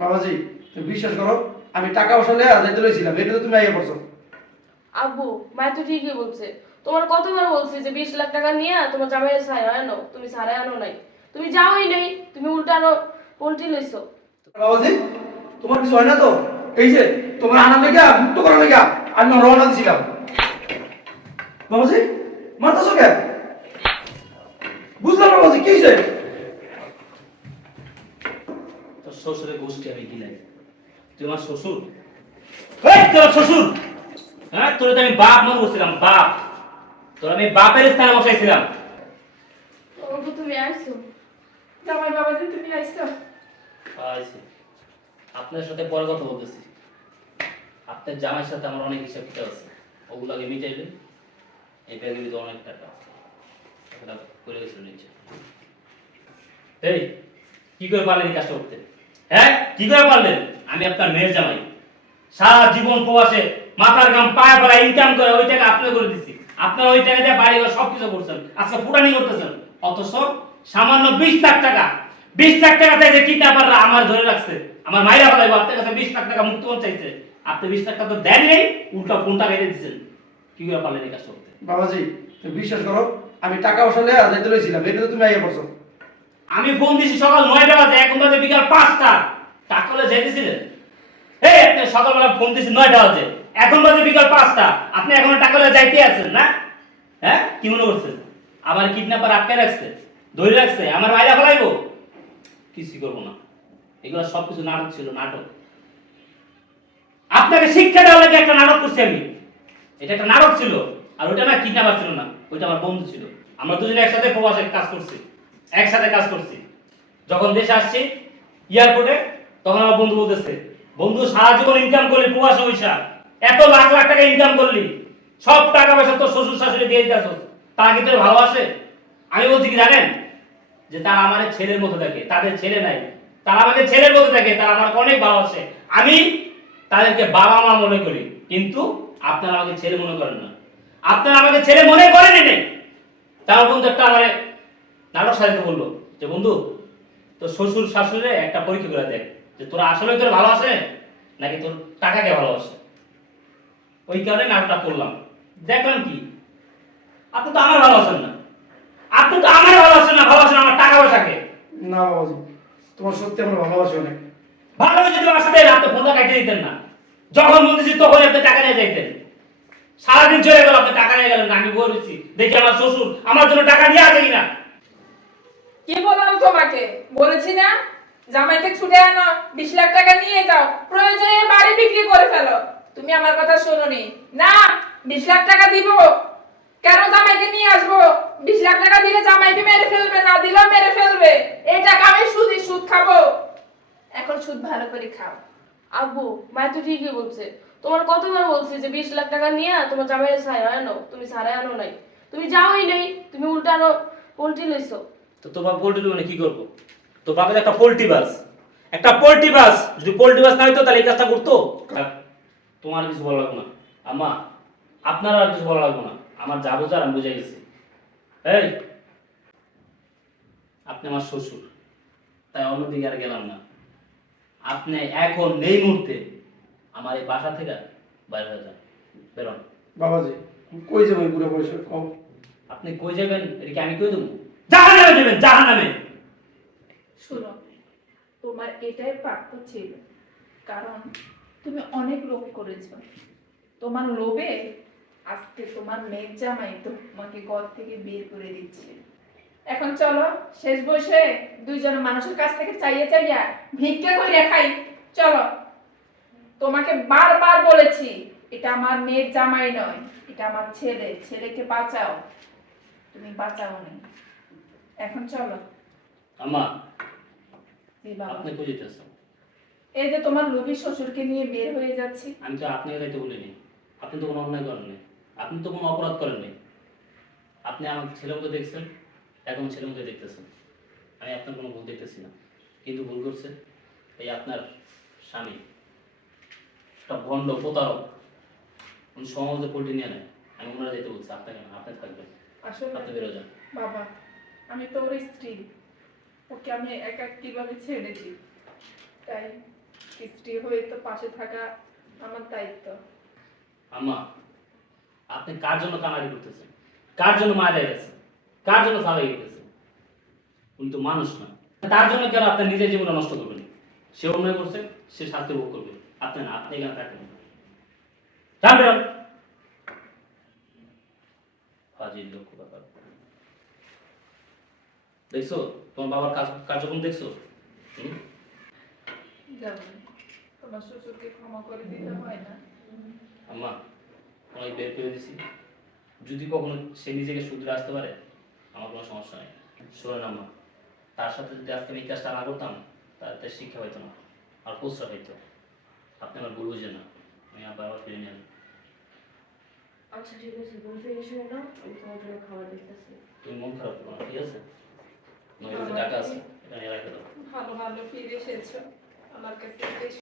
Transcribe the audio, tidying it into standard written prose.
বাবাজি তুমি বিশ্বাস করো, আমি টাকা পয়সা নিয়ে যাইতে লইছিলাম, এটা তো তুমি আইয়া পড়ছো। আব্বু মা তো ঠিকই বলছে। তোমার কতবার বলছি যে 20 লাখ টাকা নিয়ে তোমার জামাইয়ের ছায়া আনো, তুমি ছাড়াই আনো নাই। তুমি যাওই নাই, তুমি উল্টা আরো পোল্ট্রি লইছো। বাবাজি তোমার কিছু হয় না তো? এই যে তোমার আনার লেগা মুক্ত করার লেগা আমি রওনা দিছিলাম। বাবাজি মারতেছো কেন? বুঝলাম না বাবাজি কি হয়েছে? তোর শ্বশুরের গোষ্ঠী আমি গিলাই। তুই আমার শ্বশুর? এই তোর শ্বশুর? হ্যাঁ, তোর তো আমি বাপ মনে করছিলাম, বাপ। তোর আমি বাপের স্থানে বসাইছিলাম। আব্বু তুমি আইছো? জামাই বাবাজি তুমি আইছো? আইছি। আপনার সাথে পরে কথা বলতেছি। আপনার জামাইয়ের সাথে আমার অনেক হিসাব কিতাব আছে, ওগুলাকে মিটাইলে এই ব্যাগের ভিতরে অনেক টাকা এটা করে গেছিল নিচে। এই কি করে পারলেন এই কাজটা করতে? হ্যাঁ, কি করে পারলেন? আমি আপনার মেয়ের জামাই, সারা জীবন প্রবাসে মাথার ঘাম পায়ে ফেলা ইনকাম করে ওই টাকা আপনি করে দিচ্ছি। আপনার ওই টাকা দিয়ে বাড়ি ঘর সবকিছু করছেন, আজকে ফুটানি করতেছেন। অথচ সামান্য 20 লাখ টাকা, 20 লাখ টাকা থেকে কিডন্যাপাররা আমার ধরে রাখছে, আমার মাইরা ফেলাইবো। আপনার কাছে 20 লাখ টাকা মুক্তিপণ চাইছে, আপনি 20 লাখ টাকা তো দেন নেই, উল্টা ফোনটা কেটে দিচ্ছেন। কি করে পারলেন এই কাজটা করতে? বাবাজি তুমি বিশ্বাস করো, আমি টাকা পয়সা নিয়ে যাইতে লইছিলাম, এটা তো তুমি আইয়া পড়ছো। আমি ফোন দিছি সকাল 9টা বাজে, এখন বাজে বিকাল 5টা। টাকলে যাইতেছিলেন? এই আপনি সকালবেলা ফোন দিছি 9টা বাজে, এখন বাজে বিকাল 5টা, আপনি এখন টাকলে যাইতে আছেন না? হ্যাঁ, কি মনে করছেন আমার কিডন্যাপার আটকে রাখছে, ধরে রাখছে, আমার মাইরা ফেলাইবো? কিছুই করবো না, এগুলো সবকিছু নাটক ছিল, নাটক। আপনাকে শিক্ষা দেওয়ার লাগে একটা নাটক করছি আমি, এটা একটা নাটক ছিল। আর ওইটা না কিডন্যাপার ছিল না, ওইটা আমার বন্ধু ছিল। আমরা দুজনে একসাথে প্রবাসে কাজ করছি, একসাথে কাজ করছি। যখন দেশে আসছি এয়ারপোর্টে, তখন আমার বন্ধু বলতেছে, বন্ধু সারা জীবন ইনকাম করলি প্রবাসে পয়সা, এত লাখ লাখ টাকা ইনকাম করলি, সব টাকা পয়সা তোর শ্বশুর শাশুড়ি দিয়ে দিতেছ, তারা কি তোর ভালোবাসে? আমি বলছি কি জানেন, যে তারা আমার ছেলের মতো দেখে, তাদের ছেলে নাই, তারা আমাকে ছেলের মতো দেখে, তারা আমাকে অনেক ভালোবাসে, আমি তাদেরকে বাবা মা মনে করি। কিন্তু আপনারা আমাকে ছেলে মনে করেন না, আপনারা আমাকে ছেলে মনে করেনই নেই। তার বন্ধু একটা আমার নাটক সাজাতে বললো যে বন্ধু তোর শ্বশুর শাশুড়ে একটা পরীক্ষা করে দেখ, যে তোরা আসলে তোর ভালোবাসে নাকি তোর টাকাকে ভালোবাসে। ওই কারণে নাটকটা করলাম। দেখলাম কি, আপনি তো আমার ভালোবাসেন না, আপনি তো আমার ভালোবাসেন না, ভালোবাসেন আমার টাকা পয়সাকে। না বাবাজি তোমার সত্যি আমার ভালোবাসি অনেক। ভালোবাসে যদি আমার সাথে আপনি ফোনটা কাটিয়ে দিতেন না, যখন মন দিয়েছি তখন আপনি টাকা নিয়ে যাইতেন। সারাদিন চলে গেল, আপনি টাকা নিয়ে গেলেন, আমি বলেছি দেখি আমার শ্বশুর আমার জন্য টাকা নিয়ে আসে কিনা। কি বললাম তোমাকে? বলেছি না জামাইকে ছুটে আনো, 20 লাখ টাকা নিয়ে যাও, প্রয়োজনে বাড়ি বিক্রি করে ফেলো। তুমি আমার কথা শোনোনি না। 20 লাখ টাকা দিব, কেন জামাইকে নিয়ে আসবো? 20 লাখ টাকা দিলে জামাইকে মেরে ফেলবে, না দিলেও মেরে ফেলবে। এই টাকা আমি সুদ খাবো। এখন সুদ ভালো করে খাও। আব্বু মা তো ঠিকই বলছে। তোমার কতবার বলছি যে 20 লাখ টাকা নিয়ে তোমার জামাইয়ের ছায়া আনো, তুমি ছাড়াই আনো নাই। তুমি যাওই নাই, তুমি উল্টা আরো পোল্ট্রি লইছো। তো তোমার পোল্ট্রি মানে কি করবো? তো বাপের একটা পোল্ট্রি বাস, একটা পোল্ট্রি বাস, যদি পোল্ট্রি বাস না হইতো তাহলে এই কাজটা করতো? তোমার কিছু ভালো লাগবে না আম্মা, আপনার আর কিছু ভালো লাগবে না, আমার যা বোঝার আমি বুঝে গেছি। এই আপনি আমার শ্বশুর, তাই অন্যদিকে আর গেলাম না। আপনি এখন নেই মুহূর্তে আমার এই বাসা থেকে বাইরে হয়ে যান, বেরোন। বাবাজি কই যাবো এই বুড়ো বয়সে কম? আপনি কই যাবেন এটা কি আমি কই দেবো? জাহান্নামে যাবেন, জাহান্নামে। শুনো, তোমার এটাই প্রাপ্য ছিল, কারণ তুমি অনেক লোভ করেছো। তোমার লোভে আজকে তোমার মেয়ের জামাই তোমাকে ঘর থেকে বের করে দিচ্ছে। এখন চলো শেষ বয়সে দুইজন মানুষের কাছ থেকে চাইয়া চাইয়া ভিক্ষা করে খাই। চলো, তোমাকে বারবার বলেছি এটা আমার মেয়ের জামাই নয়, এটা আমার ছেলে, ছেলেকে বাঁচাও। তুমি বাঁচাও নি। এখন চলো। আম্মা জি বাবা। আপনি কই যেতেছেন? এই যে তোমার লোভী শ্বশুরকে নিয়ে বের হয়ে যাচ্ছি। আমি তো আপনাকে যাইতে বলিনি, আপনি তো কোনো অন্যায় করেননি, আপনি তো কোনো অপরাধ করেননি। আপনি আমার ছেলের মতো দেখছেন, এখন ছেলের মতো দেখতেছেন, আমি আপনার কোনো ভুল দেখতেছি না। কিন্তু ভুল করছে এই আপনার স্বামী, একটা ভণ্ড প্রতারক, উনি সমাজে পোল্ট্রি নিয়ে নেয়। আমি ওনারা যেতে বলছি, আপনাকে না, আপনি থাকবেন, আসলে আপনি বেরো যান। বাবা, আমি তো ওর স্ত্রী, ওকে আমি একা কিভাবে ছেড়ে দিই? তাই স্ত্রী হয়ে তো পাশে থাকা আমার দায়িত্ব। আম্মা, আপনি কার জন্য কানাড়ি করতেছেন? কার জন্য মারা গেছে? কার জন্য চালাই গেছে? উনি তো মানুষ না। তার জন্য কেন আপনার নিজের জীবন নষ্ট করবেন? সে অন্যায় করছে, সে শাস্তি ভোগ করবে। আপনি না, আপনি এখানে থাকবেন। যান বেরোন। হাজির লক্ষ্য ব্যাপার। দেখছো তোমার বাবার কার্যক্রম দেখছো? যাবেন, তোমার শ্বশুরকে ক্ষমা করে দিতে হয় না? আম্মা, অনেক বের করে দিছি। যদি কখনো সে নিজেকে শুধরে আসতে পারে, আমার কোনো সমস্যা নেই। শোনেন আম্মা, তার সাথে যদি আজকে আমি এই কাজটা না করতাম, তার শিক্ষা হইতো না, আর প্রশ্রয় হইতো। আপনি আমার ভুল বুঝেন না, আমি আবার ফিরে নিয়ে আসবো। আচ্ছা ঠিক আছে, তুমি ফিরে এসে নাও, আমি তোমার জন্য খাবার দেখতেছি। তুমি মন খারাপ করো না, ঠিক আছে? নইলে যে টাকা আছে এটা নিয়ে রাখে দাও। ভালো ভালো ফিরে এসেছো আমার কাছে।